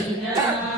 Yeah.